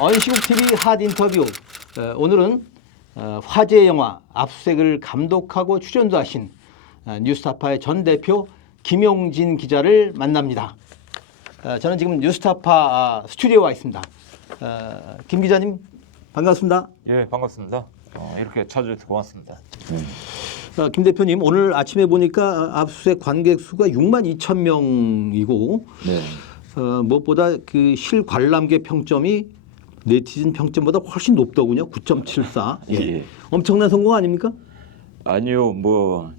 언시국 TV 핫 인터뷰. 오늘은 화제 영화 압수수색을 감독하고 출연도 하신 뉴스타파의 전 대표 김용진 기자를 만납니다. 저는 지금 뉴스타파 스튜디오에 와 있습니다. 김 기자님 반갑습니다. 예, 반갑습니다. 이렇게 찾아주셔서 고맙습니다. 김 대표님, 오늘 아침에 보니까 압수수색 관객 수가 6만 2천 명이고 네. 무엇보다 그 실관람객 평점이 네티즌 평점보다 훨씬 높더군요. 9.74. 예. 엄청난 성공 아닙니까? 아니요, 뭐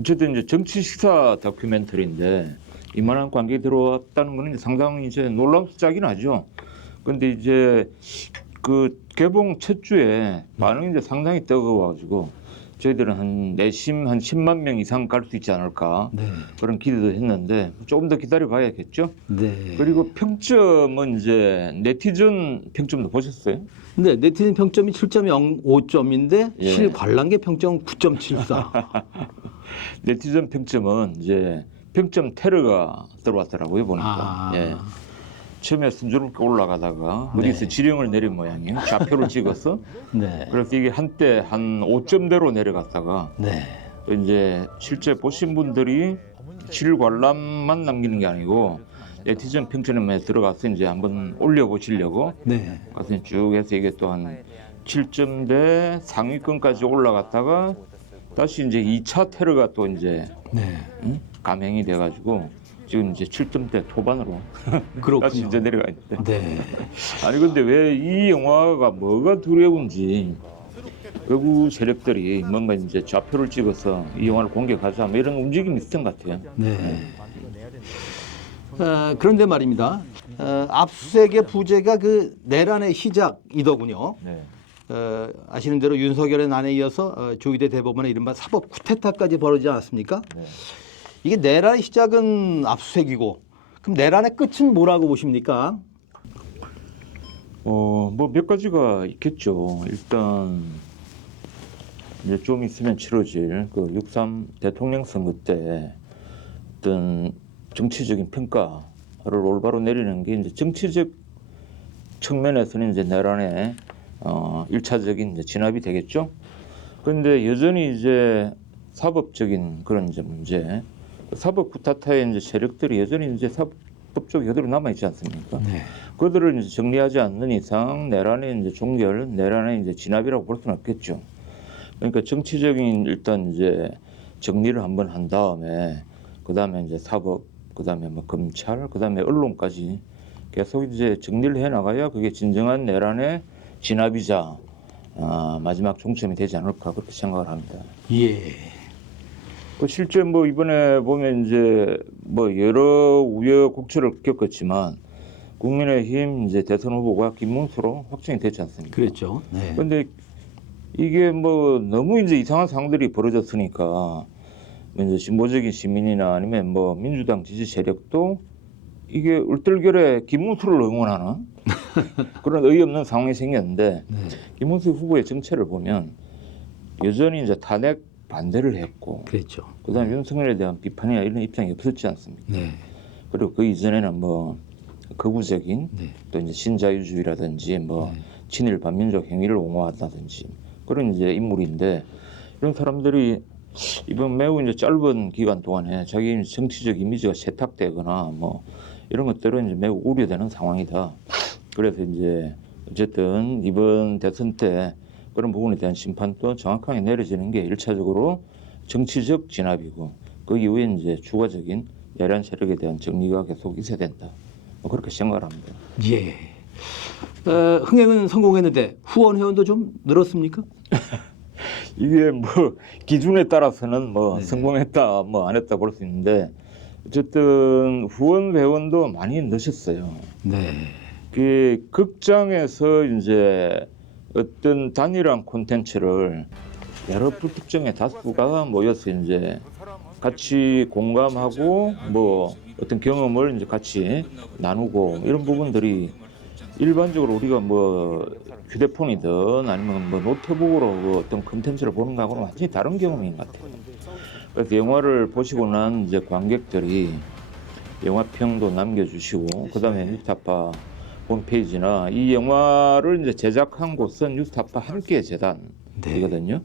어쨌든 이제 정치 시사 다큐멘터리인데 이만한 관객이 들어왔다는 거는 상당히 이제 놀라운 숫자긴 하죠. 근데 이제 그 개봉 첫 주에 반응이 이제 상당히 뜨거워가지고 저희들은 한 내심 한 10만 명 이상 갈 수 있지 않을까 그런 기대도 했는데 조금 더 기다려 봐야겠죠. 네. 그리고 평점은 이제 네티즌 평점도 보셨어요? 근데 네티즌 평점이 7.05점인데 예. 실관람객 평점 9.74. 네티즌 평점은 이제 평점 테러가 들어왔더라고요 보니까. 예. 처음에 순조롭게 올라가다가 어디서 지령을 내린 모양이에요. 좌표를 찍어서. 네. 그래서 이게 한때 한 5점대로 내려갔다가 네. 또 이제 실제 보신 분들이 실관람만 남기는 게 아니고 네티즌 평점에 들어가서 이제 한번 올려보시려고 네. 가서 쭉 해서 이게 또 한 7점대 상위권까지 올라갔다가 다시 이제 2차 테러가 또 이제 감행이 돼가지고 지금 이제 7점대 초반으로 다시 이제 내려가 있는데. 네. 아니 근데 왜 이 영화가 뭐가 두려운지 극우 세력들이 뭔가 이제 좌표를 찍어서 이 영화를 공격하자 뭐 이런 움직임이 있었던 것 같아요. 네. 그런데 말입니다. 압수수색의 부재가 그 내란의 시작이더군요. 네. 아시는 대로 윤석열의 난에 이어서 조희대 대법원의 이른바 사법 쿠데타까지 벌어지지 않았습니까? 네. 이게 내란의 시작은 압수수색이고 그럼 내란의 끝은 뭐라고 보십니까? 뭐 몇 가지가 있겠죠. 일단 이제 좀 있으면 치러질 그 6.3 대통령 선거 때 어떤 정치적인 평가를 올바로 내리는 게 이제 정치적 측면에서는 이제 내란의 1차적인 이제 진압이 되겠죠. 그런데 여전히 이제 사법적인 그런 이제 문제, 사법 쿠데타의 이제 세력들이 여전히 이제 사법적으로 그대로 남아 있지 않습니까? 네. 그들을 이제 정리하지 않는 이상 내란의 이제 종결, 내란의 이제 진압이라고 볼 수는 없겠죠. 그러니까 정치적인 일단 이제 정리를 한번 한 다음에 그 다음에 이제 사법, 그 다음에 뭐 검찰, 그 다음에 언론까지 계속 이제 정리를 해 나가야 그게 진정한 내란의 진압이자 마지막 종점이 되지 않을까 그렇게 생각을 합니다. 예. 그 실제 뭐 이번에 보면 이제 뭐 여러 우여곡절을 겪었지만 국민의힘 이제 대선 후보가 김문수로 확정이 됐지 않습니까? 그랬죠. 네. 그런데 이게 뭐 너무 이제 이상한 상황들이 벌어졌으니까 뭐 이제 진보적인 시민이나 아니면 뭐 민주당 지지 세력도 이게 얼떨결에 김문수를 응원하는 그런 어이없는 상황이 생겼는데 김문수 후보의 정체를 보면 여전히 이제 탄핵 반대를 했고, 그랬죠. 그다음에 윤석열에 대한 비판이나 이런 입장이 없었지 않습니까? 네. 그리고 그 이전에는 뭐 극우적인 또 이제 신자유주의라든지 뭐 친일 반민족 행위를 옹호한다든지 그런 이제 인물인데 이런 사람들이 이번 매우 이제 짧은 기간 동안에 자기 정치적 이미지가 세탁되거나 뭐 이런 것들은 이제 매우 우려되는 상황이다. 그래서 이제 어쨌든 이번 대선 때 그런 부분에 대한 심판도 정확하게 내려지는 게 1차적으로 정치적 진압이고 그 이후에 이제 추가적인 내란 세력에 대한 정리가 계속 있어야 된다. 뭐 그렇게 생각을 합니다. 예. 흥행은 성공했는데 후원 회원도 좀 늘었습니까? 이게 뭐 기준에 따라서는 뭐 성공했다 뭐 안 했다 볼 수 있는데 어쨌든 후원 회원도 많이 넣으셨어요. 네. 그 극장에서 이제 어떤 단일한 콘텐츠를 여러 불특정의 다수가 모여서 이제 같이 공감하고 뭐 어떤 경험을 이제 같이 나누고 이런 부분들이 일반적으로 우리가 뭐 휴대폰이든 아니면 뭐 노트북으로 뭐 어떤 콘텐츠를 보는 거하고는 완전히 다른 경험인 것 같아요. 그래서 영화를 보시고 난 이제 관객들이 영화평도 남겨주시고 그다음에 뉴스타파 홈페이지나 이 영화를 이제 제작한 곳은 뉴스타파 함께 재단이거든요.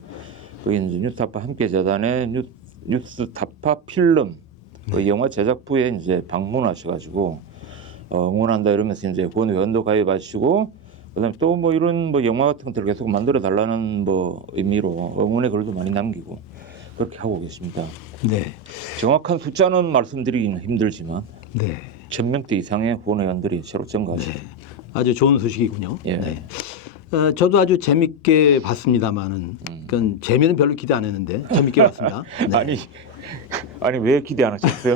거기 이제 뉴스타파 함께 재단의 뉴스타파 필름 그 영화 제작부에 이제 방문하셔가지고 응원한다 이러면서 이제 후원회원도 가입하시고 그다음에 또 뭐 이런 뭐 영화 같은 것들을 계속 만들어 달라는 뭐 의미로 응원의 글도 많이 남기고 그렇게 하고 계십니다. 네. 정확한 숫자는 말씀드리기는 힘들지만 네. 1000명대 이상의 후원회원들이 새로 증가하십니다. 아주 좋은 소식이군요. 예. 네. 저도 아주 재밌게 봤습니다만은, 그건 재미는 별로 기대 안 했는데 재밌게 봤습니다. 네. 아니 왜 기대 안 하셨어요?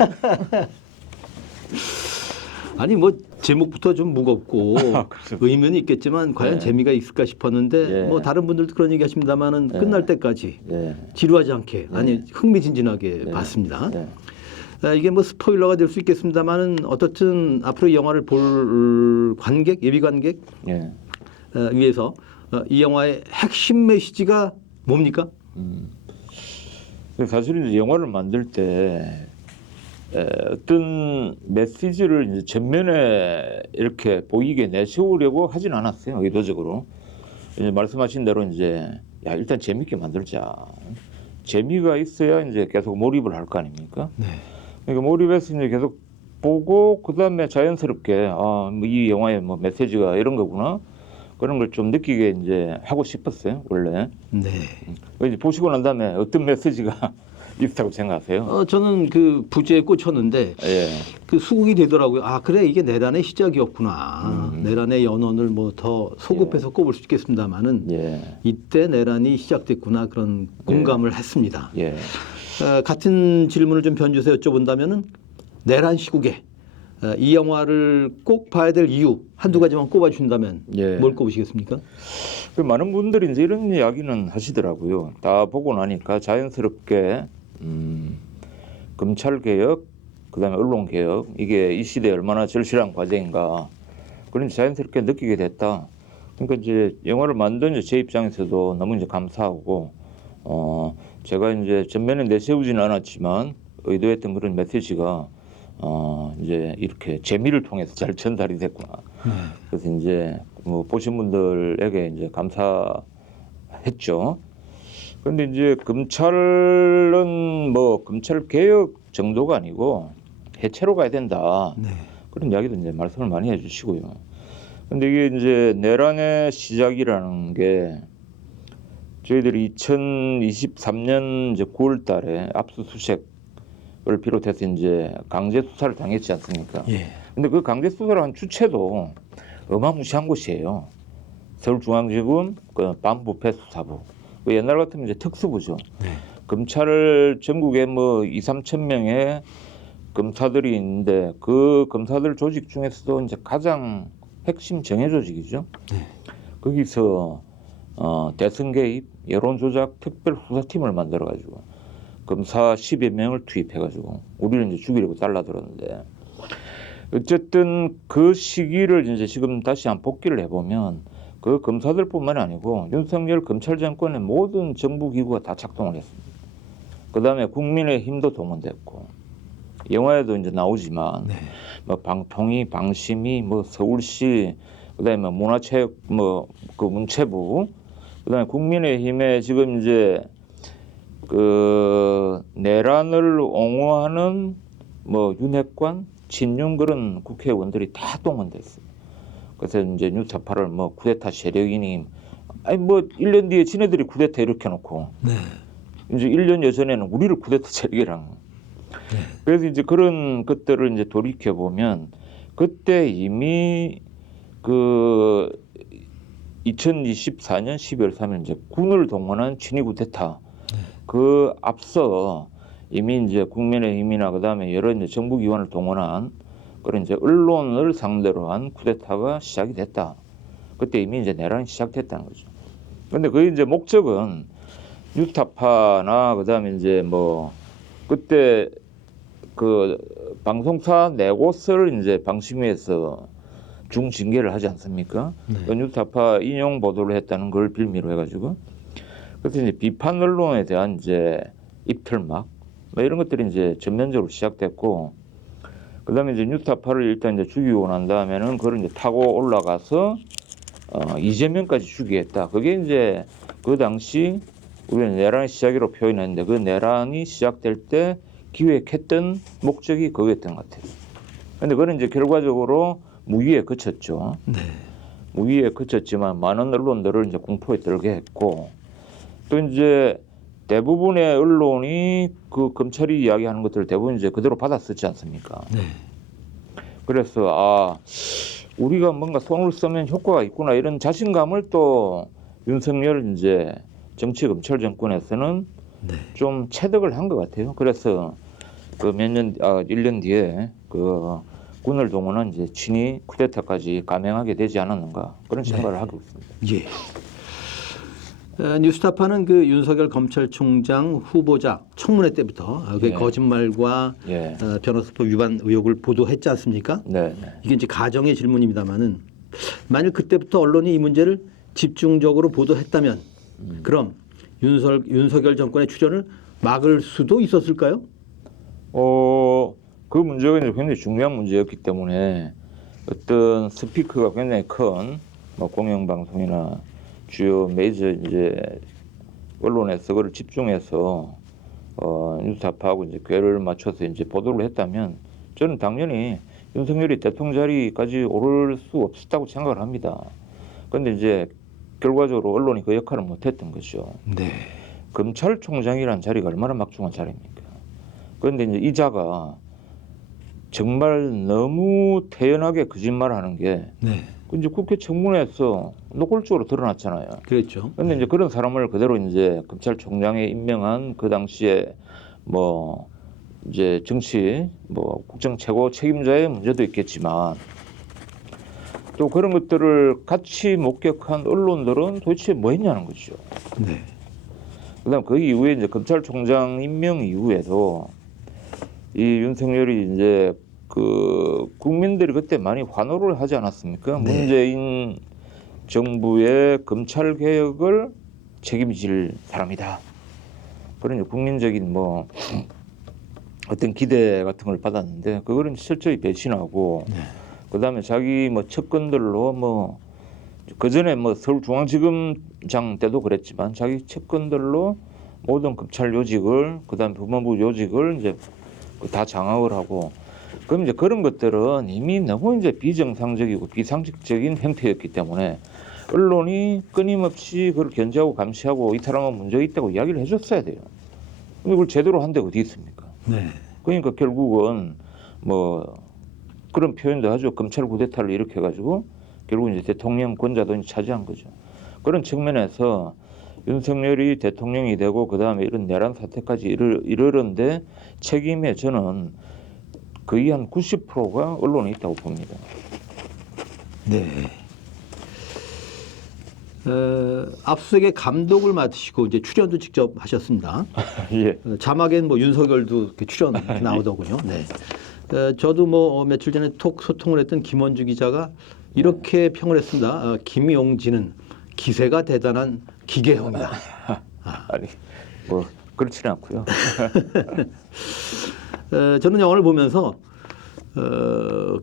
아니 뭐 제목부터 좀 무겁고 그렇죠. 의미는 있겠지만 과연 네. 재미가 있을까 싶었는데 예. 뭐 다른 분들도 그런 얘기 하십니다만은 예. 끝날 때까지 예. 지루하지 않게 아니 흥미진진하게 봤습니다. 네. 이게 뭐 스포일러가 될 수 있겠습니다만은 어떻든 앞으로 영화를 볼 관객 예비 관객 예. 위해서 이 영화의 핵심 메시지가 뭡니까? 사실은 이제 영화를 만들 때 어떤 메시지를 이제 전면에 이렇게 보이게 내세우려고 하진 않았어요. 의도적으로. 이제 말씀하신 대로 이제 야 일단 재밌게 만들자. 재미가 있어야 이제 계속 몰입을 할 거 아닙니까? 네. 그러니까 몰입해서 이제 계속 보고 그 다음에 자연스럽게 뭐 이 영화의 뭐 메시지가 이런 거구나 그런 걸 좀 느끼게 이제 하고 싶었어요 원래. 네. 이제 보시고 난 다음에 어떤 메시지가 있다고 생각하세요? 저는 그 부제에 꽂혔는데 예. 그 수긍이 되더라고요. 아 그래 이게 내란의 시작이었구나. 내란의 연원을 뭐 더 소급해서 꼽을 수 있겠습니다만은 예. 이때 내란이 시작됐구나 그런 공감을 했습니다. 예. 같은 질문을 좀 변주해서 여쭤본다면은 내란 시국에 이 영화를 꼭 봐야 될 이유 한두 가지만 꼽아주신다면 예. 뭘 꼽으시겠습니까? 그 많은 분들이 이제 이런 이야기는 하시더라고요. 다 보고 나니까 자연스럽게 검찰 개혁, 그다음에 언론 개혁 이게 이 시대에 얼마나 절실한 과제인가 그런 자연스럽게 느끼게 됐다. 그러니까 이제 영화를 만든 제 입장에서도 너무 이제 감사하고 제가 이제 전면에 내세우지는 않았지만 의도했던 그런 메시지가 이제 이렇게 재미를 통해서 잘 전달이 됐구나. 그래서 이제 뭐 보신 분들에게 이제 감사했죠. 그런데 이제 검찰은 뭐 검찰 개혁 정도가 아니고 해체로 가야 된다. 네. 그런 이야기도 이제 말씀을 많이 해주시고요. 근데 이게 이제 내란의 시작이라는 게 저희들이 2023년 이제 9월달에 압수수색을 비롯해서 이제 강제 수사를 당했지 않습니까? 예. 근데 그 강제 수사를 한 주체도 어마무시한 곳이에요. 서울중앙지검 그 반부패수사부. 그 옛날 같으면 이제 특수부죠. 네. 검찰 전국에 뭐 2~3천 명의 검사들이 있는데 그 검사들 조직 중에서도 이제 가장 핵심 정예 조직이죠. 네. 거기서 대선 개입, 여론 조작 특별 수사팀을 만들어 가지고 검사 10여 명을 투입해 가지고 우리를 이제 죽이려고 달라들었는데 어쨌든 그 시기를 이제 지금 다시 한 복기를 해보면 그 검사들뿐만이 아니고 윤석열 검찰 정권의 모든 정부 기구가 다 작동을 했습니다. 그다음에 국민의힘도 동원됐고 영화에도 이제 나오지만 네. 뭐 방통위, 방심위, 뭐 서울시, 그다음에 문화체육, 뭐 그 문체부, 그다음에 국민의힘에 지금 이제 그 내란을 옹호하는 뭐 윤핵관, 친윤 그런 국회의원들이 다 동원됐어요. 그래서 이제 뉴스타파를 뭐 쿠데타 세력이니 아니 뭐 1년 뒤에 지네들이 쿠데타 일으켜 놓고 네. 이제 1년여 전에는 우리를 쿠데타 세력이랑 그래서 이제 그런 것들을 이제 돌이켜 보면 그때 이미 그 2024년 12월 3일 이제 군을 동원한 친위 쿠데타 그 앞서 이미 이제 국민의힘이나 그다음에 여러 이제 정부 기관을 동원한 그런 이제 언론을 상대로 한 쿠데타가 시작이 됐다. 그때 이미 이제 내란이 시작됐다는 거죠. 그런데 그 이제 목적은 뉴스타파나 그다음에 이제 뭐 그때 그 방송사 네 곳을 이제 방심위에서 중징계를 하지 않습니까? 네. 그 뉴스타파 인용 보도를 했다는 걸 빌미로 해가지고 그래서 이제 비판 언론에 대한 이제 입틀막 뭐 이런 것들이 이제 전면적으로 시작됐고 그다음에 이제 뉴스타파를 일단 이제 죽이고 난 다음에는 그걸 이제 타고 올라가서 이재명까지 죽이겠다. 그게 이제 그 당시 우리는 내란의 시작이라고 표현했는데 그 내란이 시작될 때 기획했던 목적이 그거였던 것 같아요. 근데 그건 이제 결과적으로 무기에 그쳤죠. 네. 무기에 그쳤지만 많은 언론들을 이제 공포에 떨게 했고 또 이제 대부분의 언론이 그 검찰이 이야기하는 것들을 대부분 이제 그대로 받아쓰지 않습니까? 네. 그래서 우리가 뭔가 손을 쓰면 효과가 있구나 이런 자신감을 또 윤석열 이제 정치 검찰 정권에서는 네. 좀 체득을 한 것 같아요. 그래서 그 1년 뒤에 그 군을 동원한 이제 친위 쿠데타까지 감행하게 되지 않았는가 그런 생각을 하고 있습니다. 예. 뉴스타파는 그 윤석열 검찰총장 후보자 청문회 때부터 그 예. 거짓말과 예. 변호사법 위반 의혹을 보도했지 않습니까? 네. 이게 이제 가정의 질문입니다만은 만일 그때부터 언론이 이 문제를 집중적으로 보도했다면 그럼 윤석열 정권의 출현을 막을 수도 있었을까요? 그 문제가 이제 굉장히 중요한 문제였기 때문에 어떤 스피커가 굉장히 큰 뭐 공영방송이나 주요 메이저 이제 언론에서 그걸 집중해서 뉴스타파하고 이제 궤를 맞춰서 이제 보도를 했다면 저는 당연히 윤석열이 대통령 자리까지 오를 수 없었다고 생각을 합니다. 그런데 이제 결과적으로 언론이 그 역할을 못했던 거죠. 네. 검찰총장이라는 자리가 얼마나 막중한 자리입니까? 그런데 이제 이자가 정말 너무 태연하게 거짓말하는 게 네. 이제 국회 청문회에서 노골적으로 드러났잖아요. 그렇죠. 그런데 이제 그런 사람을 그대로 이제 검찰총장에 임명한 그 당시에 뭐 이제 정치 뭐 국정 최고 책임자의 문제도 있겠지만 또 그런 것들을 같이 목격한 언론들은 도대체 뭐 했냐는 거죠. 네. 그다음 그 이후에 이제 검찰총장 임명 이후에도 이 윤석열이 이제 그 국민들이 그때 많이 환호를 하지 않았습니까? 네. 문재인 정부의 검찰 개혁을 책임질 사람이다. 그런 이제 국민적인 뭐 어떤 기대 같은 걸 받았는데 그거는 철저히 배신하고 네. 그다음에 자기 뭐 측근들로 뭐 그전에 뭐 서울중앙지검장 때도 그랬지만 자기 측근들로 모든 검찰 요직을 그다음에 법무부 요직을 이제 다 장악을 하고 그럼 이제 그런 것들은 이미 너무 이제 비정상적이고 비상식적인 형태였기 때문에 언론이 끊임없이 그걸 견제하고 감시하고 이 사람은 문제가 있다고 이야기를 해줬어야 돼요. 근데 그걸 제대로 한 데가 어디 있습니까? 네. 그러니까 결국은 뭐 그런 표현도 하죠. 검찰 쿠데타를 일으켜가지고 결국 이제 대통령 권자도 이제 차지한 거죠. 그런 측면에서 윤석열이 대통령이 되고 그 다음에 이런 내란 사태까지 이르는데 책임에 저는 거의 한 90%가 언론에 있다고 봅니다. 네. 압수수색의 감독을 맡으시고 이제 출연도 직접 하셨습니다. 예. 자막엔 뭐 윤석열도 이렇게 출연 이렇게 나오더군요. 네. 저도 뭐 며칠 전에 톡 소통을 했던 김원주 기자가 이렇게 평을 했습니다. 김용진은 기세가 대단한 기계형이다. 아니 뭐 그렇지는 않고요. 저는 영화를 보면서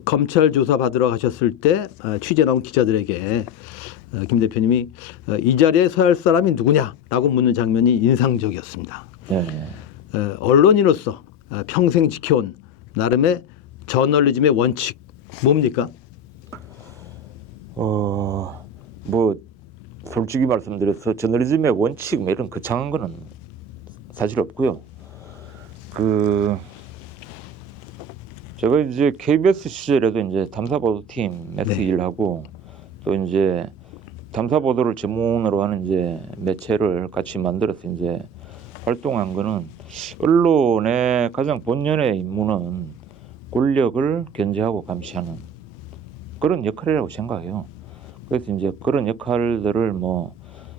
검찰 조사 받으러 가셨을 때 취재 나온 기자들에게 김 대표님이 이 자리에 서야 할 사람이 누구냐라고 묻는 장면이 인상적이었습니다. 네. 언론인으로서 평생 지켜온 나름의 저널리즘의 원칙 뭡니까? 뭐 솔직히 말씀드려서 저널리즘의 원칙 뭐 이런 거창한 거는 사실 없고요. 제가 이제 KBS 시절에도 이제 탐사보도팀에서 네. 일하고 또 이제 탐사보도를 전문으로 하는 이제 매체를 같이 만들어서 이제 활동한 거는 언론의 가장 본연의 임무는 권력을 견제하고 감시하는 그런 역할이라고 생각해요. 그래서 이제 그런 역할들을 뭐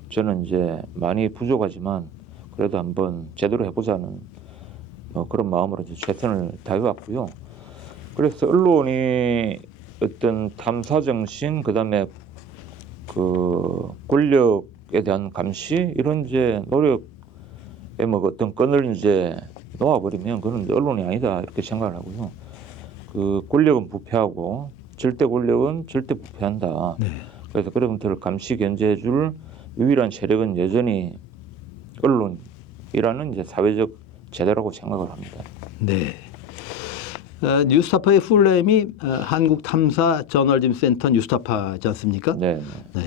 저는 이제 많이 부족하지만 그래도 한번 제대로 해보자는 뭐 그런 마음으로 이제 최선을 다해왔고요. 그래서 언론이 어떤 탐사 정신, 그다음에 그 권력에 대한 감시 이런 이제 노력에 뭐 어떤 건을 이제 놓아버리면 그건 언론이 아니다 이렇게 생각을 하고요. 그 권력은 부패하고 절대 권력은 절대 부패한다. 네. 그래서 그런 것들을 감시 견제해줄 유일한 세력은 여전히 언론이라는 이제 사회적 제도라고 생각을 합니다. 네. 뉴스타파의 풀네임이 한국탐사저널리즘센터 뉴스타파지 않습니까? 네. 네.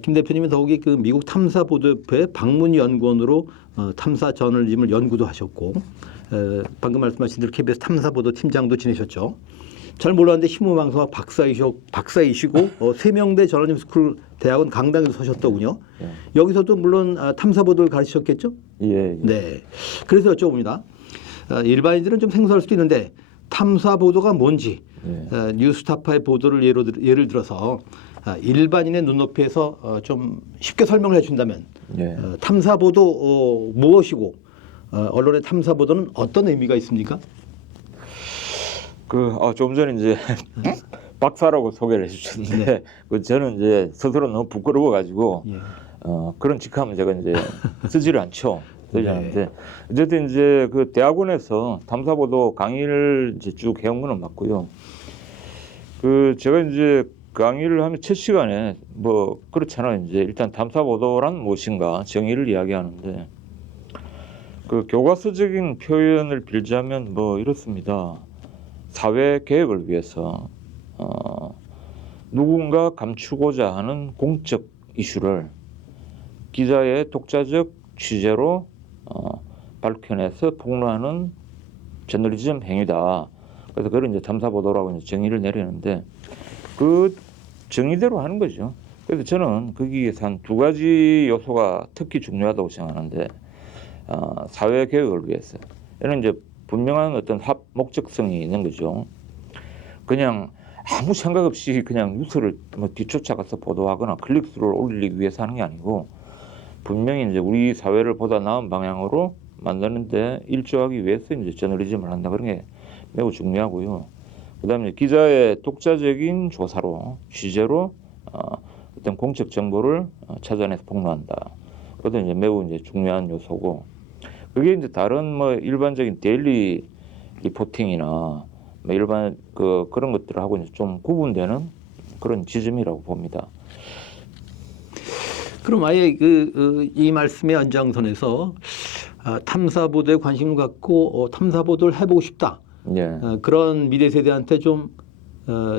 김 대표님은 더욱이 그 미국 탐사보도협회 방문연구원으로 탐사 저널리즘을 연구도 하셨고 방금 말씀하신 대로 KBS 탐사보도 팀장도 지내셨죠. 잘 몰랐는데 신문방송학 박사이시고 세명대 저널리즘 스쿨 대학원 강당에도 서셨더군요. 네. 여기서도 물론 탐사보도를 가르치셨겠죠? 예. 네. 그래서 여쭤봅니다. 일반인들은 좀 생소할 수도 있는데 탐사보도가 뭔지 뉴스타파의 보도를 예를 들어서 일반인의 눈높이에서 좀 쉽게 설명을 해준다면 탐사보도 무엇이고 언론의 탐사보도는 어떤 의미가 있습니까? 좀 전에 이제 박사라고 소개를 해주셨는데 저는 이제 스스로 너무 부끄러워가지고 그런 직함은 제가 이제 쓰지를 않죠. 쓰지 않는데 어쨌든 이제 그 대학원에서 탐사보도 강의를 이제 쭉 해온 거는 맞고요. 그 제가 이제 강의를 하면 첫 시간에 뭐 그렇잖아요. 이제 일단 탐사보도란 무엇인가 정의를 이야기하는데 그 교과서적인 표현을 빌자면 뭐 이렇습니다. 사회 개혁을 위해서 누군가 감추고자 하는 공적 이슈를 기자의 독자적 취재로 밝혀내서 폭로하는 저널리즘 행위다. 그래서 그걸 이제 탐사보도라고 이제 정의를 내리는데 그 정의대로 하는 거죠. 그래서 저는 거기에서 한 두 가지 요소가 특히 중요하다고 생각하는데 사회 개혁을 위해서 이는 이제 분명한 어떤 목적성이 있는 거죠. 그냥 아무 생각 없이 그냥 뉴스를 뭐 뒤쫓아가서 보도하거나 클릭수를 올리기 위해서 하는 게 아니고 분명히 이제 우리 사회를 보다 나은 방향으로 만드는데 일조하기 위해서 이제 저널리즘을 한다. 그런 게 매우 중요하고요. 그다음에 기자의 독자적인 조사로 취재로 어떤 공적 정보를 찾아내서 폭로한다. 그것도 이제 매우 이제 중요한 요소고 그게 이제 다른 뭐 일반적인 데일리 리포팅이나 뭐 일반 그런 것들하고 이제 좀 구분되는 그런 지점이라고 봅니다. 그럼 아예 이 말씀의 연장선에서 탐사보도에 관심을 갖고 탐사보도를 해보고 싶다. 그런 미래 세대한테 좀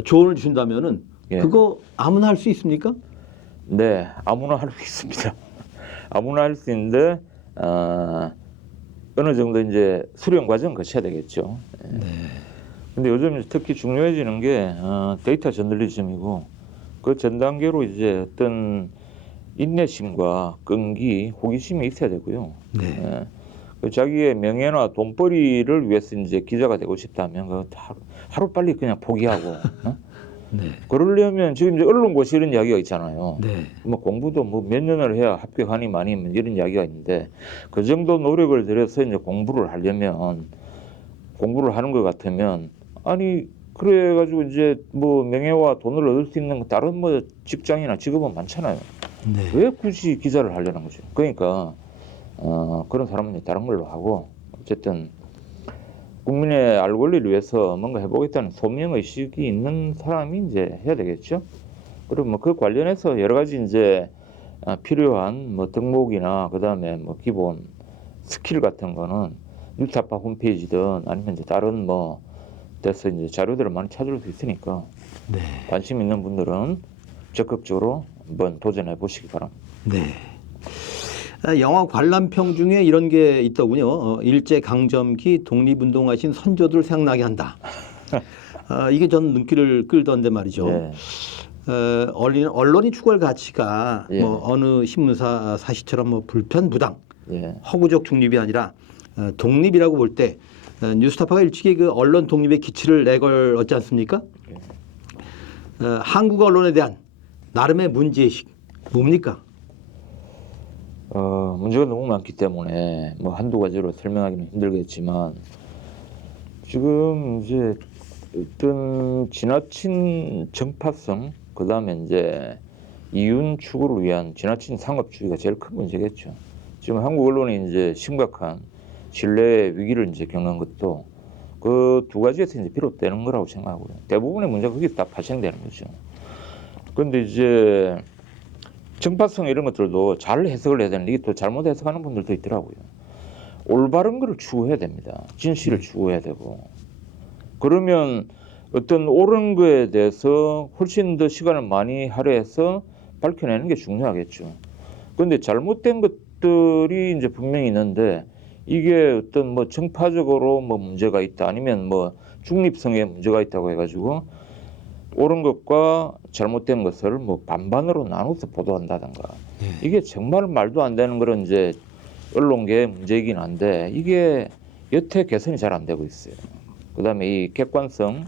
조언을 주신다면은 그거 아무나 할 수 있습니까? 네, 아무나 할 수 있습니다. 아무나 할 수 있는데 어느 정도 이제 수련 과정 거쳐야 되겠죠. 근데 요즘 특히 중요해지는 게 데이터 저널리즘이고 그 전 단계로 이제 어떤 인내심과 끈기, 호기심이 있어야 되고요. 자기의 명예나 돈벌이를 위해서 이제 기자가 되고 싶다면 하루 빨리 그냥 포기하고. 그러려면 지금 이제 언론고시 이런 이야기가 있잖아요. 뭐 공부도 뭐 몇 년을 해야 합격하니 많이 이런 이야기가 있는데 그 정도 노력을 들여서 이제 공부를 하려면 공부를 하는 것 같으면 아니 그래가지고 이제 뭐 명예와 돈을 얻을 수 있는 다른 뭐 직장이나 직업은 많잖아요. 왜 굳이 기자를 하려는 거죠? 그러니까 그런 사람은 다른 걸로 하고 어쨌든 국민의 알 권리를 위해서 뭔가 해보겠다는 소명 의식이 있는 사람이 이제 해야 되겠죠. 그리고 뭐 그 관련해서 여러 가지 이제 필요한 뭐 덕목이나 그다음에 뭐 기본 스킬 같은 거는 뉴스타파 홈페이지든 아니면 이제 다른 뭐 데서 이제 자료들을 많이 찾을 수 있으니까 관심 있는 분들은 적극적으로 한번 도전해 보시기 바랍니다. 영화 관람평 중에 이런 게 있더군요. 일제 강점기 독립운동하신 선조들 생각나게 한다. 이게 전 눈길을 끌던데 말이죠. 언론이 추구할 가치가 뭐 어느 신문사 사시처럼 뭐 불편부당, 허구적 중립이 아니라 독립이라고 볼 때 뉴스타파가 일찍이 그 언론 독립의 기치를 내걸었지 않습니까? 한국 언론에 대한 나름의 문제의식 뭡니까? 문제가 너무 많기 때문에 뭐 한두 가지로 설명하기는 힘들겠지만 지금 이제 어떤 지나친 정파성 그다음에 이제 이윤 추구를 위한 지나친 상업주의가 제일 큰 문제겠죠. 지금 한국 언론이 이제 심각한 신뢰 위기를 이제 겪는 것도 그 두 가지에서 이제 비롯되는 거라고 생각하고요. 대부분의 문제가 거기서 다 파생되는 거죠. 그런데 이제 정파성 이런 것들도 잘 해석을 해야 되는데 이게 또 잘못 해석하는 분들도 있더라고요. 올바른 거를 추구해야 됩니다. 진실을 추구해야 되고. 그러면 어떤 옳은 거에 대해서 훨씬 더 시간을 많이 할애해서 밝혀내는 게 중요하겠죠. 그런데 잘못된 것들이 이제 분명히 있는데 이게 어떤 뭐 정파적으로 뭐 문제가 있다 아니면 뭐 중립성에 문제가 있다고 해가지고 옳은 것과 잘못된 것을 뭐 반반으로 나눠서 보도한다든가 이게 정말 말도 안 되는 그런 이제 언론계의 문제이긴 한데 이게 여태 개선이 잘 안 되고 있어요. 그다음에 이 객관성,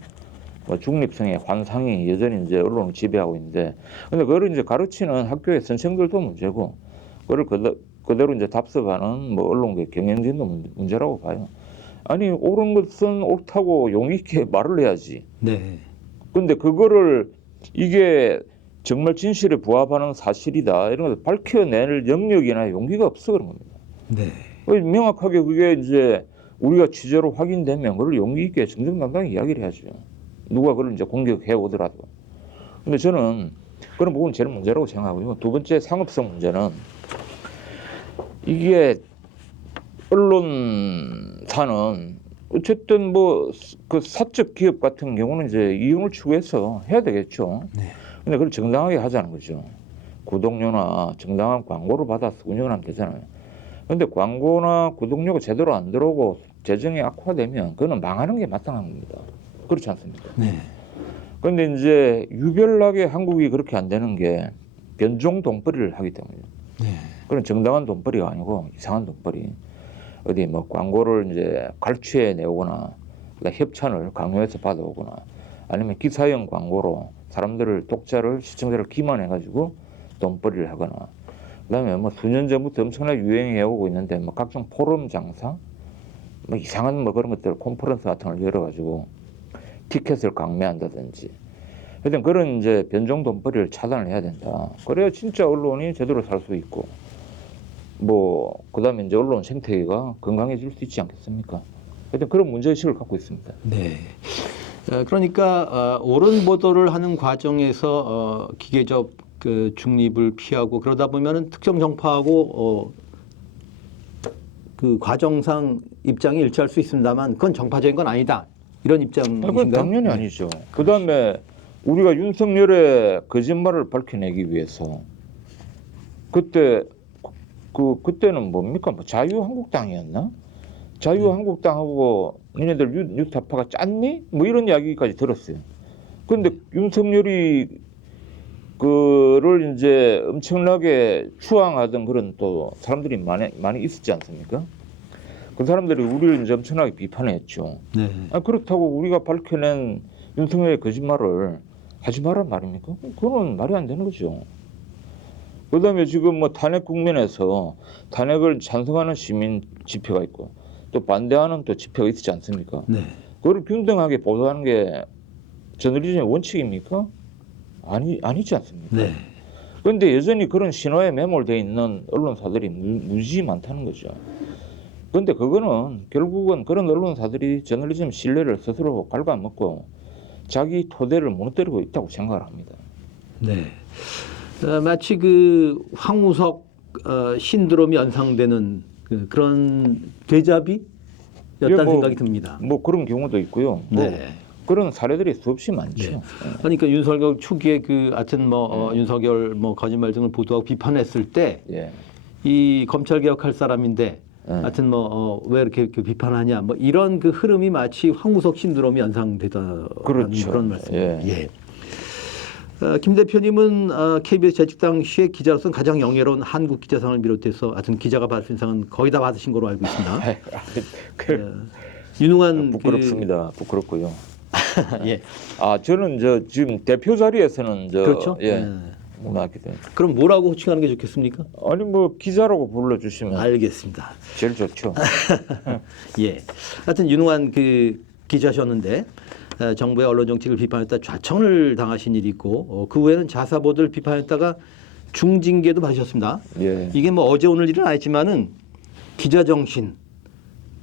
뭐 중립성의 환상이 여전히 이제 언론을 지배하고 있는데, 근데 그걸 이제 가르치는 학교의 선생들도 문제고, 그걸 그대로 이제 답습하는 뭐 언론계 경영진도 문제라고 봐요. 아니 옳은 것은 옳다고 용기 있게 말을 해야지. 네. 근데 그거를 이게 정말 진실에 부합하는 사실이다 이런 것을 밝혀낼 영역이나 용기가 없어 그런 겁니다. 네. 명확하게 그게 이제 우리가 취재로 확인되면 그걸 용기 있게 정정당당히 이야기를 해야죠. 누가 그걸 이제 공격해 오더라도. 근데 저는 그런 부분이 제일 문제라고 생각하고요. 두 번째 상업성 문제는 이게 언론사는 어쨌든 뭐 그 사적 기업 같은 경우는 이제 이용을 추구해서 해야 되겠죠. 네. 근데 그걸 정당하게 하자는 거죠. 구독료나 정당한 광고를 받아서 운영을 하면 되잖아요. 근데 광고나 구독료가 제대로 안 들어오고 재정이 악화되면 그거는 망하는 게 마땅한 겁니다. 그렇지 않습니까? 네. 근데 이제 유별나게 한국이 그렇게 안 되는 게 변종 돈벌이를 하기 때문이에요. 네. 그런 정당한 돈벌이가 아니고 이상한 돈벌이. 어디 뭐 광고를 이제 갈취해 내오거나 협찬을 강요해서 받아오거나 아니면 기사형 광고로 사람들을 독자를 시청자를 기만해가지고 돈벌이를 하거나 그다음에 뭐 수년 전부터 엄청나게 유행해 오고 있는데 뭐 각종 포럼 장사 뭐 이상한 뭐 그런 것들 콘퍼런스 같은 걸 열어가지고 티켓을 강매한다든지 하여튼 그런 이제 변종 돈벌이를 차단을 해야 된다. 그래야 진짜 언론이 제대로 살 수 있고 뭐 그다음에 이제 언론 생태계가 건강해질 수 있지 않겠습니까? 하여튼 그런 문제의식을 갖고 있습니다. 네. 그러니까 옳은 보도를 하는 과정에서 기계적 그 중립을 피하고 그러다 보면은 특정 정파하고 그 과정상 입장이 일치할 수 있습니다만 그건 정파적인 건 아니다. 이런 입장이신가요? 그건 당연히 아니죠. 그다음에 우리가 윤석열의 거짓말을 밝혀내기 위해서 그때는 뭡니까? 뭐 자유한국당이었나? 자유한국당하고 니네들 뉴스타파가 짰니? 뭐 이런 이야기까지 들었어요. 그런데 윤석열이 그를 이제 엄청나게 추앙하던 그런 또 사람들이 많이 있었지 않습니까? 그 사람들이 우리를 이제 엄청나게 비판했죠. 네. 그렇다고 우리가 밝혀낸 윤석열의 거짓말을 하지 말란 말입니까? 그거는 말이 안 되는 거죠. 그다음에 지금 뭐 탄핵 국면에서 탄핵을 찬성하는 시민 지표가 있고 또 반대하는 또 지표가 있지 않습니까? 네. 그걸 균등하게 보도하는 게 저널리즘의 원칙입니까? 아니지 않습니까? 네. 그런데 여전히 그런 신호에 매몰되어 있는 언론사들이 무지 많다는 거죠. 그런데 그거는 결국은 그런 언론사들이 저널리즘 신뢰를 스스로 갉아먹고 자기 토대를 무너뜨리고 있다고 생각을 합니다. 네. 마치 그 황우석 신드롬이 연상되는 그런 되잡이였다는 생각이 듭니다. 뭐 그런 경우도 있고요. 네. 그런 사례들이 수없이 많죠. 네. 그러니까 윤석열 초기에 하여튼 윤석열 거짓말 등을 보도하고 비판했을 때 이 검찰 개혁할 사람인데 하여튼 왜 이렇게 비판하냐 이런 그 흐름이 마치 황우석 신드롬이 연상되다 그렇죠. 그런 말씀입니다. 예. 김 대표님은 KBS 재직 당시에 기자로서는 가장 영예로운 한국 기자상을 비롯해서 하여튼 기자가 받을 수 있는 상은 거의 다 받으신 거로 알고 있습니다. 유능한 부끄럽습니다. 부끄럽고요. 예. 저는 지금 대표 자리에서는 그렇죠. 그럼 뭐라고 호칭하는 게 좋겠습니까? 아니 뭐 기자라고 불러주시면 알겠습니다. 제일 좋죠. 예. 하여튼 유능한 기자셨는데 정부의 언론 정책을 비판했다 좌청을 당하신 일이 있고 그 후에는 자사 보도를 비판했다가 중징계도 받으셨습니다. 예. 이게 어제 오늘 일은 아니지만은 기자 정신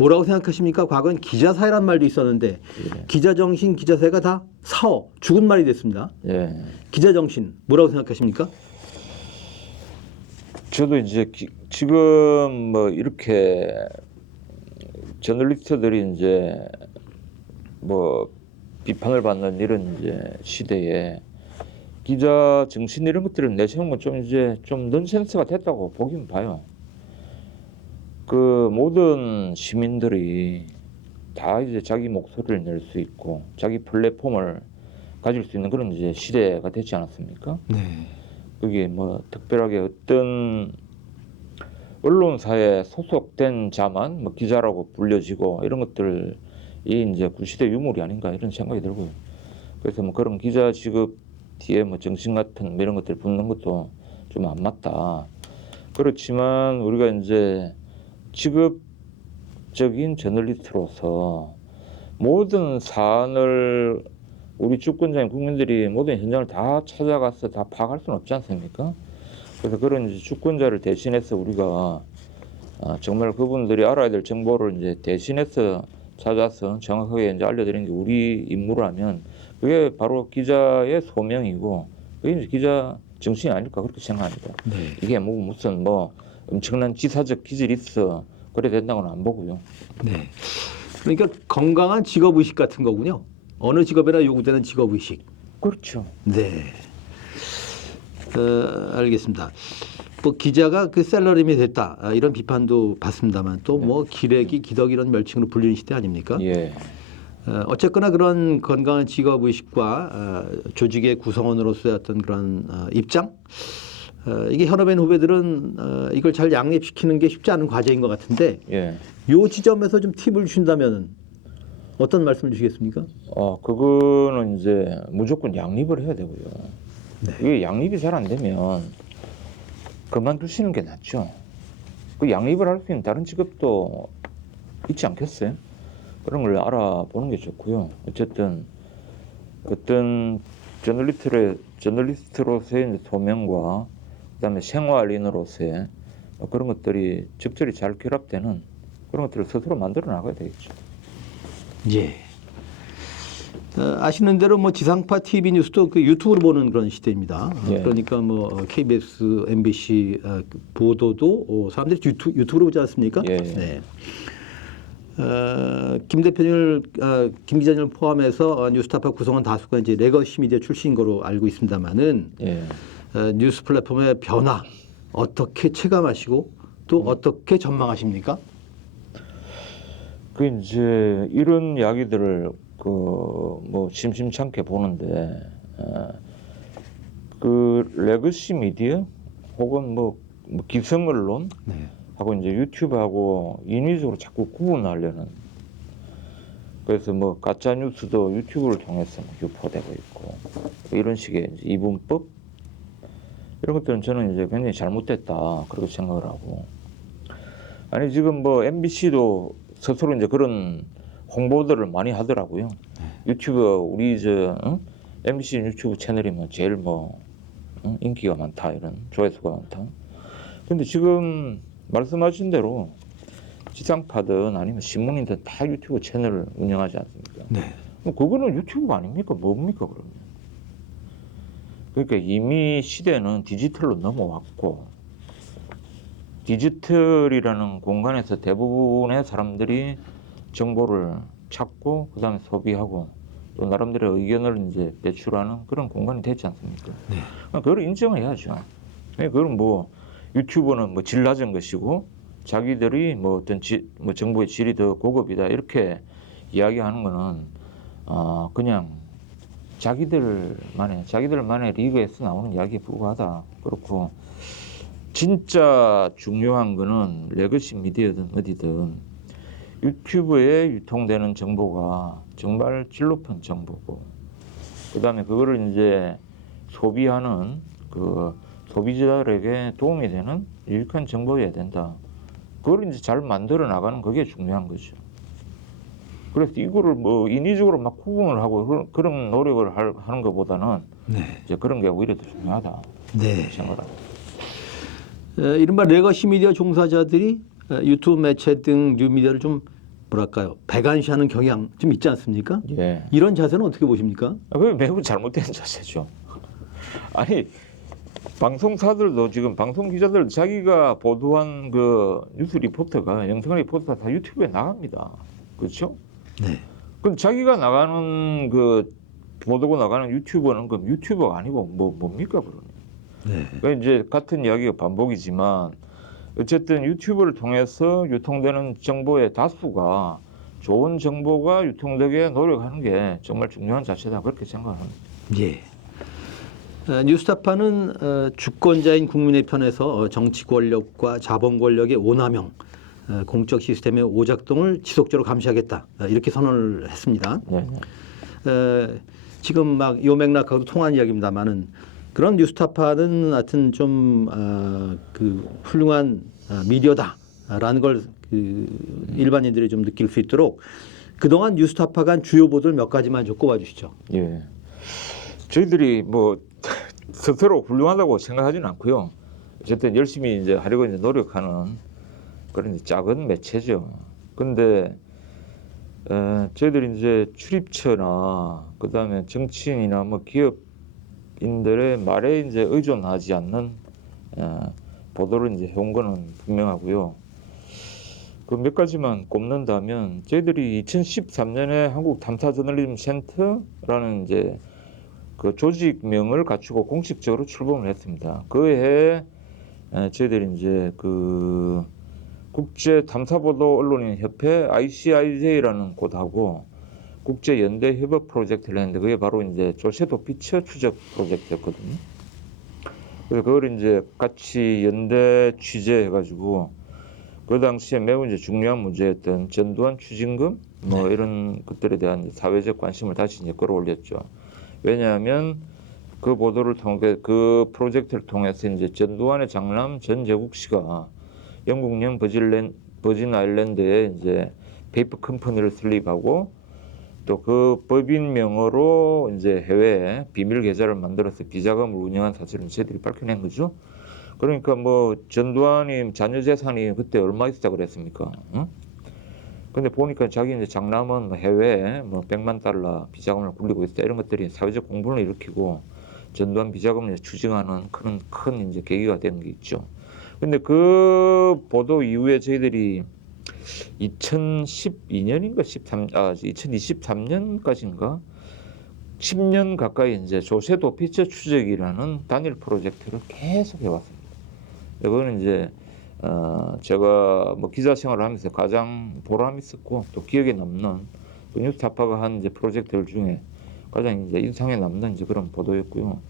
뭐라고 생각하십니까? 과거엔 기자사회란 말도 있었는데 예. 기자정신, 기자사회가 다 사어, 죽은 말이 됐습니다. 예. 기자정신 뭐라고 생각하십니까? 저도 이제 지금 뭐 이렇게 저널리스트들이 이제 뭐 비판을 받는 이런 이제 시대에 기자 정신 이런 것들을 내세우는 건 좀 이제 좀 넌센스가 됐다고 보긴 봐요. 그 모든 시민들이 다 이제 자기 목소리를 낼 수 있고 자기 플랫폼을 가질 수 있는 그런 이제 시대가 되지 않았습니까? 네. 그게 뭐 특별하게 어떤 언론사에 소속된 자만 뭐 기자라고 불려지고 이런 것들이 이제 구시대 유물이 아닌가 이런 생각이 들고요. 그래서 뭐 그런 기자 직업 뒤에 뭐 정신 같은 뭐 이런 것들 붙는 것도 좀 안 맞다. 그렇지만 우리가 이제 직업적인 저널리스트로서 모든 사안을 우리 주권자인 국민들이 모든 현장을 다 찾아가서 다 파악할 수는 없지 않습니까? 그래서 그런 이제 주권자를 대신해서 우리가 정말 그분들이 알아야 될 정보를 이제 대신해서 찾아서 정확하게 이제 알려드리는 게 우리 임무라면 그게 바로 기자의 소명이고 그게 이제 기자 정신이 아닐까 그렇게 생각합니다. 네. 이게 뭐 무슨 뭐 엄청난 지사적 기질이 있어 그래 된다고는 안 보고요. 네. 그러니까 건강한 직업의식 같은 거군요. 어느 직업에나 요구되는 직업의식. 그렇죠. 네. 알겠습니다. 뭐 기자가 그 셀러리맨이 됐다 이런 비판도 받습니다만 또 뭐 기레기, 기덕 이런 멸칭으로 불리는 시대 아닙니까? 예. 어쨌거나 그런 건강한 직업의식과 조직의 구성원으로서의 어떤 그런 입장 이게 현업인 후배들은 이걸 잘 양립시키는 게 쉽지 않은 과제인 것 같은데 예. 요 지점에서 좀 팁을 주신다면 어떤 말씀을 주시겠습니까? 그거는 이제 무조건 양립을 해야 되고요. 네. 이게 양립이 잘 안 되면 그만두시는 게 낫죠. 그 양립을 할 수 있는 다른 직업도 있지 않겠어요? 그런 걸 알아보는 게 좋고요. 어쨌든 어떤 저널리스트로서의 소명과 그다음에 생활인으로서의 그런 것들이 적절히 잘 결합되는 그런 것들을 스스로 만들어 나가야 되겠죠. 예. 아시는 대로 뭐 지상파 TV 뉴스도 그 유튜브로 보는 그런 시대입니다. 예. 그러니까 뭐 KBS, MBC 보도도 사람들이 유튜브로 보지 않습니까? 예. 네. 김 대표님을 김 기자님을 포함해서 뉴스타파 구성원 다수가 이제 레거시 미디어 출신인 거로 알고 있습니다만은 예. 뉴스 플랫폼의 변화 어떻게 체감하시고 또 어떻게 전망하십니까? 그 이제 이런 이야기들을 뭐 심심찮게 보는데 그 레거시 미디어 혹은 뭐 기성 언론 네. 하고 이제 유튜브하고 인위적으로 자꾸 구분하려는 그래서 뭐 가짜 뉴스도 유튜브를 통해서 유포되고 있고 이런 식의 이제 이분법 이런 것들은 저는 이제 굉장히 잘못됐다 그렇게 생각을 하고 아니 지금 뭐 MBC도 스스로 이제 그런 홍보들을 많이 하더라고요. 유튜브 우리 MBC 유튜브 채널이면 제일 뭐 인기가 많다 이런 조회수가 많다. 근데 지금 말씀하신 대로 지상파든 아니면 신문이든 다 유튜브 채널을 운영하지 않습니까? 네. 뭐 그거는 유튜브가 아닙니까? 뭡니까 그러면? 그러니까 이미 시대는 디지털로 넘어왔고 디지털이라는 공간에서 대부분의 사람들이 정보를 찾고 그다음에 소비하고 또 나름대로 의견을 이제 배출하는 그런 공간이 되지 않습니까? 네. 그걸 인정해야죠. 그건 뭐 유튜브는 뭐 질 낮은 것이고 자기들이 뭐 어떤 뭐 정보의 질이 더 고급이다 이렇게 이야기하는 거는 그냥 자기들만의 리그에서 나오는 이야기에 불과하다. 그렇고 진짜 중요한 거는 레거시 미디어든 어디든 유튜브에 유통되는 정보가 정말 질 높은 정보고 그다음에 그거를 이제 소비하는 그 소비자들에게 도움이 되는 유익한 정보여야 된다. 그걸 이제 잘 만들어 나가는 그게 중요한 거죠. 그래서 이거를 뭐 인위적으로 막 구분을 하고 그런 노력을 하는 것보다는 네. 이제 그런 게 오히려 더 중요하다. 네. 생각합니다. 이른바 레거시 미디어 종사자들이 유튜브 매체 등 뉴미디어를 좀 뭐랄까요, 배관시하는 경향 좀 있지 않습니까? 예. 이런 자세는 어떻게 보십니까? 그게 매우 잘못된 자세죠. 아니 방송사들도 지금 방송 기자들 자기가 보도한 그 뉴스 리포터가 영상 리포터가 다 유튜브에 나갑니다. 그렇죠? 네. 그럼 자기가 나가는 그 보도가 나가는 유튜버는 그 유튜버가 아니고 뭡니까 그러니? 네. 그러니까 이제 같은 이야기가 반복이지만 어쨌든 유튜브를 통해서 유통되는 정보의 다수가 좋은 정보가 유통되게 노력하는 게 정말 중요한 자체다 그렇게 생각합니다. 예. 뉴스타파는 주권자인 국민의 편에서 정치 권력과 자본 권력의 오남용, 공적 시스템의 오작동을 지속적으로 감시하겠다 이렇게 선언을 했습니다. 네. 지금 막 요 맥락하고도 통한 이야기입니다만은 그런 뉴스타파는 하여튼 좀 그 훌륭한 미디어다라는 걸 그 일반인들이 좀 느낄 수 있도록 그동안 뉴스타파가 한 주요 보도를 몇 가지만 좀 꼽아주시죠. 예. 저희들이 뭐 스스로 훌륭하다고 생각하지는 않고요. 어쨌든 열심히 이제 하려고 이제 노력하는 그런 이제 작은 매체죠. 근데 저희들이 이제 출입처나 그다음에 정치인이나 뭐 기업인들의 말에 이제 의존하지 않는 보도를 이제 해온 거는 분명하고요. 그 몇 가지만 꼽는다면 저희들이 2013년에 한국 탐사 저널리즘 센터라는 이제 그 조직명을 갖추고 공식적으로 출범을 했습니다. 그 해에 저희들이 이제 그 국제 탐사보도 언론인 협회 ICIJ라는 곳하고 국제 연대 협업 프로젝트를 했는데 그게 바로 이제 조세도 피처 추적 프로젝트였거든요. 그래서 그걸 이제 같이 연대 취재해가지고 그 당시에 매우 이제 중요한 문제였던 전두환 추징금 뭐 이런 것들에 대한 사회적 관심을 다시 이제 끌어올렸죠. 왜냐하면 그 보도를 통해 그 프로젝트를 통해서 이제 전두환의 장남 전재국 씨가 영국령 버진 아일랜드에 이제 페이퍼 컴퍼니를 설립하고 또 그 법인 명의로 이제 해외에 비밀 계좌를 만들어서 비자금을 운영한 사실을 저희들이 밝혀낸 거죠. 그러니까 뭐 전두환이 자녀 재산이 그때 얼마 있었다 그랬습니까? 응? 근데 보니까 자기 이제 장남은 뭐 해외에 뭐 100만 달러 비자금을 굴리고 있다 이런 것들이 사회적 공분을 일으키고 전두환 비자금을 추징하는 그런 큰 이제 계기가 된 게 있죠. 근데 그 보도 이후에 저희들이 2012년인가 2023년까지인가 10년 가까이 이제 조세도 피처 추적이라는 단일 프로젝트를 계속 해왔습니다. 그거는 이제 제가 뭐 기자 생활을 하면서 가장 보람 있었고 또 기억에 남는 또 뉴스타파가 한 이제 프로젝트들 중에 가장 이제 인상에 남는 이제 그런 보도였고요.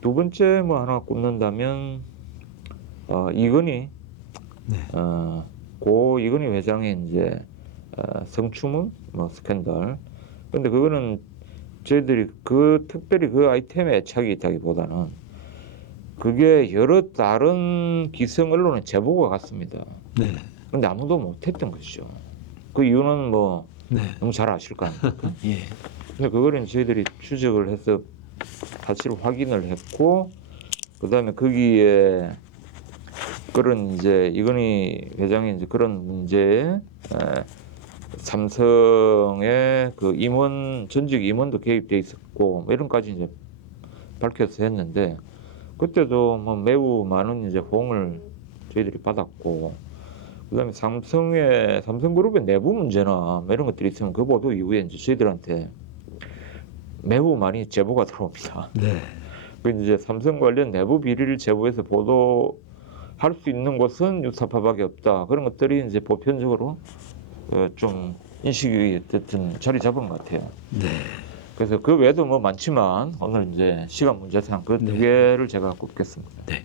두 번째 뭐 하나 꼽는다면 이건희 고 이건희 회장의 이제 성추문 뭐 스캔들. 근데 그거는 저희들이 그 특별히 그 아이템에 애착이 있다기보다는 그게 여러 다른 기성 언론의 제보가 갔습니다. 네. 근데 아무도 못했던 것이죠. 그 이유는 뭐 너무 잘 아실 거 아닙니까? 예. 근데 그거는 저희들이 추적을 해서 사실 확인을 했고, 그 다음에 거기에 그런 이제 이건희 회장의 이제 그런 문제에 삼성의 그 임원 전직 임원도 개입돼 있었고 뭐 이런까지 이제 밝혀서 했는데. 그때도 뭐 매우 많은 이제 호응을 저희들이 받았고, 그다음에 삼성그룹의 내부 문제나 뭐 이런 것들이 있으면 그 보도 이후에 이제 저희들한테 매우 많이 제보가 들어옵니다. 네. 그 이제 삼성 관련 내부 비리를 제보해서 보도할 수 있는 곳은 뉴스타파밖에 없다. 그런 것들이 이제 보편적으로 좀 인식이 어쨌든 자리 잡은 것 같아요. 네. 그래서 그 외에도 뭐 많지만 오늘 이제 시간 문제상 그 두 개를 제가 꼽겠습니다. 네.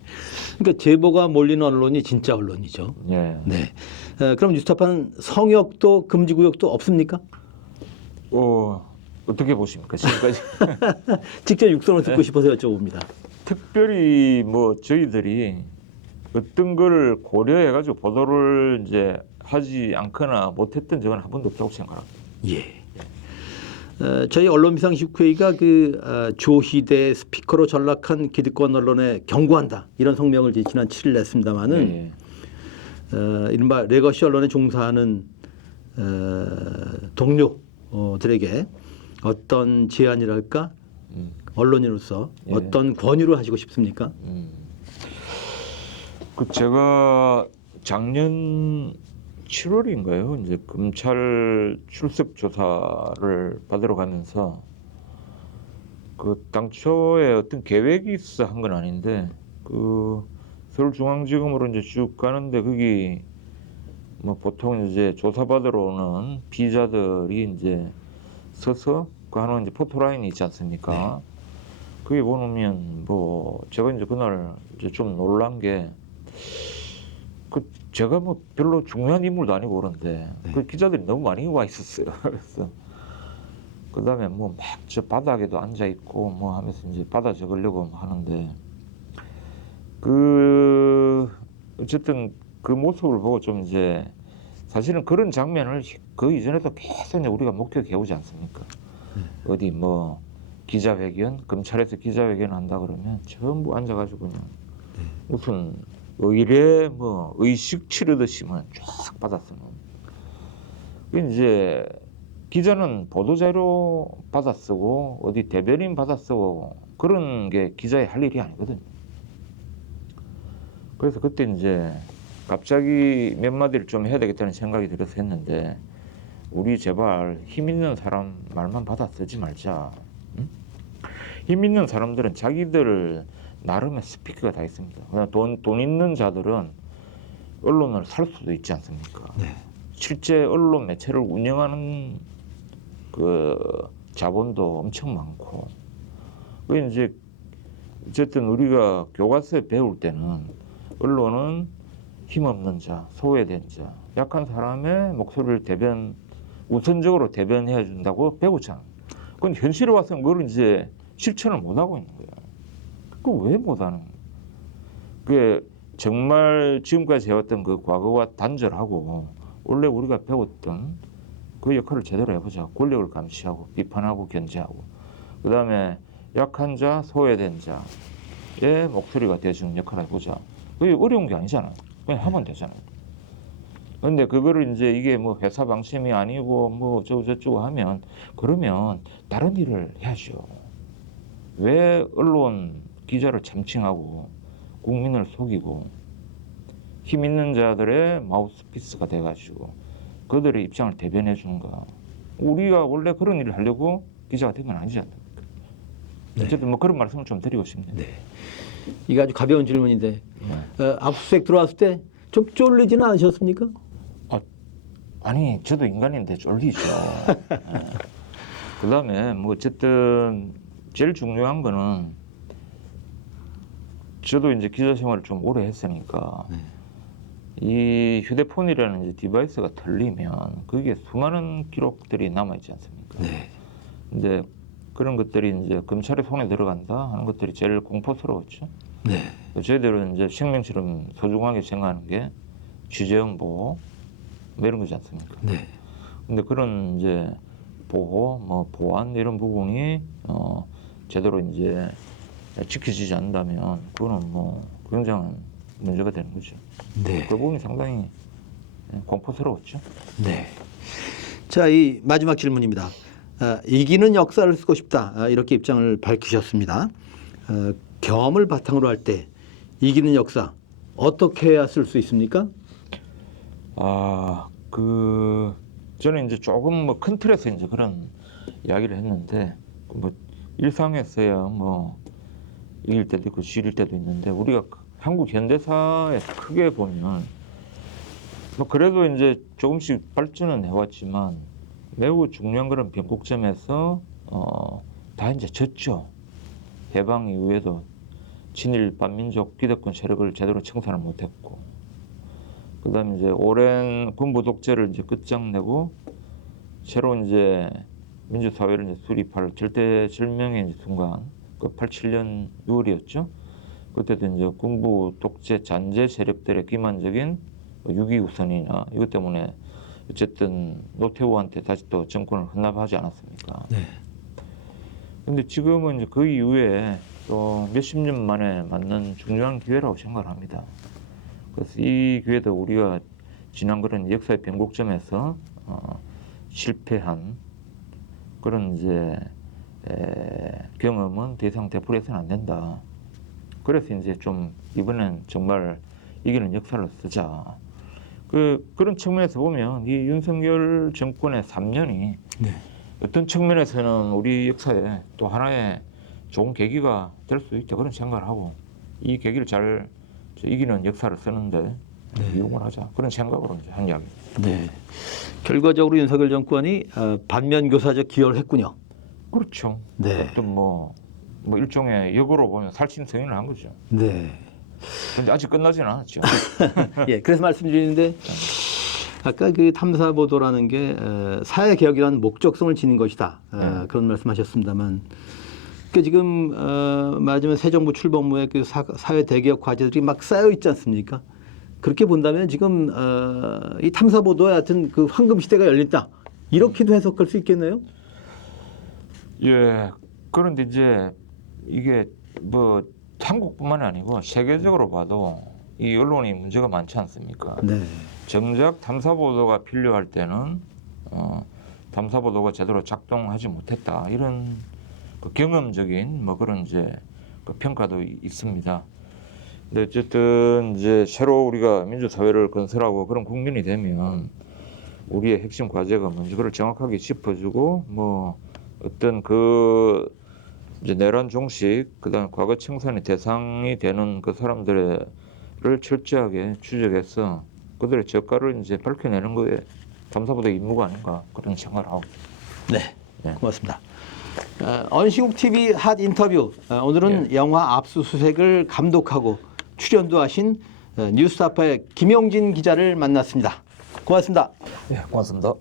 그러니까 제보가 몰리는 언론이 진짜 언론이죠. 예. 네. 그럼 뉴스타파는 성역도 금지구역도 없습니까? 어떻게 보십니까 지금까지? 직접 육성을 듣고 싶어서 여쭤봅니다. 특별히 뭐 저희들이 어떤 걸 고려해가지고 보도를 이제 하지 않거나 못했던 적은 한 번도 없다고 생각합니다. 예. 저희 언론비상식회의가 조희대 스피커로 전락한 기득권 언론에 경고한다 이런 성명을 지난 7일 냈습니다마는 이른바 레거시 언론에 종사하는 동료들에게 어떤 제안이랄까 언론인으로서 예. 어떤 권유를 하시고 싶습니까? 그 제가 작년 7월인가요? 이제 검찰 출석 조사를 받으러 가면서 그 당초에 어떤 계획이 있어 한 건 아닌데 그 서울중앙지검으로 이제 쭉 가는데 거기 뭐 보통 이제 조사받으러 오는 피의자들이 이제 서서 그 하나 이제 포토라인이 있지 않습니까? 거기 보면 뭐 제가 이제 그날 이제 좀 놀란 게 그 제가 뭐 별로 중요한 인물도 아니고 그런데 그 기자들이 너무 많이 와 있었어요. 그래서 그다음에 뭐 막 저 바닥에도 앉아 있고 뭐 하면서 이제 받아 적으려고 하는데 그 어쨌든 그 모습을 보고 좀 이제 사실은 그런 장면을 그 이전에도 계속 이제 우리가 목격해 오지 않습니까? 어디 뭐 기자회견, 검찰에서 기자회견 한다 그러면 전부 앉아가지고 그냥 무슨 의례 뭐 의식 치르듯이만 쫙 받았어요. 이제 기자는 보도자료 받아 쓰고 어디 대변인 받아 쓰고 그런 게 기자의 할 일이 아니거든요. 그래서 그때 이제 갑자기 몇 마디를 좀 해야 되겠다는 생각이 들어서 했는데 우리 제발 힘 있는 사람 말만 받아 쓰지 말자. 응? 힘 있는 사람들은 자기들 나름의 스피커가 다 있습니다. 그냥 돈 있는 자들은 언론을 살 수도 있지 않습니까? 실제 언론 매체를 운영하는 그 자본도 엄청 많고. 그 이제 어쨌든 우리가 교과서에 배울 때는 언론은 힘없는 자, 소외된 자, 약한 사람의 목소리를 우선적으로 대변해 준다고 배우잖아. 근데 현실에 와서는 그걸 이제 실천을 못 하고 있는 거야. 그 왜 못 하는 거야? 그 정말 지금까지 해왔던 그 과거와 단절하고 원래 우리가 배웠던 그 역할을 제대로 해보자. 권력을 감시하고 비판하고 견제하고 그 다음에 약한 자, 소외된 자의 목소리가 되어주는 역할을 해보자. 그게 어려운 게 아니잖아요. 그냥 하면 되잖아요. 근데 그거를 이제 이게 뭐 회사 방침이 아니고 뭐 저쩌고 하면 그러면 다른 일을 해야죠. 왜 언론 기자를 참칭하고 국민을 속이고 힘 있는 자들의 마우스피스가 돼가지고 그들의 입장을 대변해 주는가? 우리가 원래 그런 일을 하려고 기자가 된 건 아니지 않습니까? 어쨌든 뭐 그런 말씀을 좀 드리고 싶네요. 이게 아주 가벼운 질문인데 압수수색 들어왔을 때 좀 쫄리지는 않으셨습니까? 아니 저도 인간인데 쫄리죠. 그다음에 뭐 어쨌든 제일 중요한 거는 저도 이제 기자 생활을 좀 오래 했으니까 이 휴대폰이라는 이제 디바이스가 털리면 거기에 수많은 기록들이 남아 있지 않습니까? 근데 그런 것들이 이제 검찰의 손에 들어간다 하는 것들이 제일 공포스러웠죠. 저희들은 이제 생명처럼 소중하게 생각하는 게 취재원 보호 뭐 이런 거지 않습니까? 근데 그런 이제 보호, 뭐 보안 이런 부분이 제대로 이제 지켜지지 않는다면 그거는 뭐 굉장한 문제가 되는 거죠. 그 부분이 상당히 공포스러웠죠. 자, 이 마지막 질문입니다. 이기는 역사를 쓰고 싶다 이렇게 입장을 밝히셨습니다. 경험을 바탕으로 할 때 이기는 역사 어떻게 해야 쓸 수 있습니까? 저는 이제 조금 뭐 큰 틀에서 이제 그런 이야기를 했는데 뭐 일상에서야 뭐 이길 때도 있고 지릴 때도 있는데 우리가 한국 현대사에서 크게 보면 뭐 그래도 이제 조금씩 발전은 해왔지만 매우 중요한 그런 변곡점에서 다 이제 졌죠. 해방 이후에도 친일 반민족 기득권 세력을 제대로 청산을 못했고, 그다음에 이제 오랜 군부 독재를 이제 끝장내고 새로운 이제 민주사회를 이제 수립할 절대절명의 순간, 그 87년 6월이었죠. 그때도 이제 군부 독재 잔재 세력들의 기만적인 6.25 우선이나 이것 때문에 어쨌든 노태우한테 다시 또 정권을 헌납하지 않았습니까? 근데 지금은 이제 그 이후에 또 몇십 년 만에 맞는 중요한 기회라고 생각을 합니다. 그래서 이 기회도 우리가 지난 그런 역사의 변곡점에서 실패한 그런 이제 경험은 더 이상 되풀이해서는 안 된다. 그래서 이제 좀 이번엔 정말 이기는 역사를 쓰자. 그런 측면에서 보면 이 윤석열 정권의 3년이 네. 어떤 측면에서는 우리 역사에 또 하나의 좋은 계기가 될 수 있다 그런 생각을 하고 이 계기를 잘 이기는 역사를 쓰는데 이용을 하자 그런 생각으로 이제 한 이야기입니다. 네. 결과적으로 윤석열 정권이 반면교사적 기여를 했군요. 그렇죠. 네. 어떤 뭐 일종의 역으로 보면 살신성인을 한 거죠. 네. 근데 아직 끝나지는 않았죠. 예, 그래서 말씀드리는데 아까 그 탐사 보도라는 게 사회 개혁이라는 목적성을 지닌 것이다. 그런 말씀하셨습니다만, 그 지금 맞으면 새 정부 출범 후에 그 사회 대개혁 과제들이 막 쌓여 있지 않습니까? 그렇게 본다면 지금 이 탐사 보도에 하여튼 그 황금 시대가 열렸다. 이렇게도 해석할 수 있겠네요. 예. 그런데 이제 이게 뭐 한국뿐만이 아니고 세계적으로 봐도 이 언론이 문제가 많지 않습니까? 네. 정작 탐사 보도가 필요할 때는 탐사 보도가 제대로 작동하지 못했다 이런 그 경험적인 뭐 그런 이제 그 평가도 있습니다. 근데 어쨌든 이제 새로 우리가 민주사회를 건설하고 그런 국민이 되면 우리의 핵심 과제가 뭔지 그걸 정확하게 짚어주고 뭐 어떤 그 이제 내란 종식 그다음 과거 청산의 대상이 되는 그 사람들을 철저하게 추적해서 그들의 저가를 이제 밝혀내는 거에 탐사보도의 임무가 아닌가 그런 생각을 하고. 네. 네. 고맙습니다. 언시국 TV 핫 인터뷰. 오늘은 영화 압수수색을 감독하고 출연도 하신 뉴스타파의 김용진 기자를 만났습니다. 고맙습니다. 네, 고맙습니다.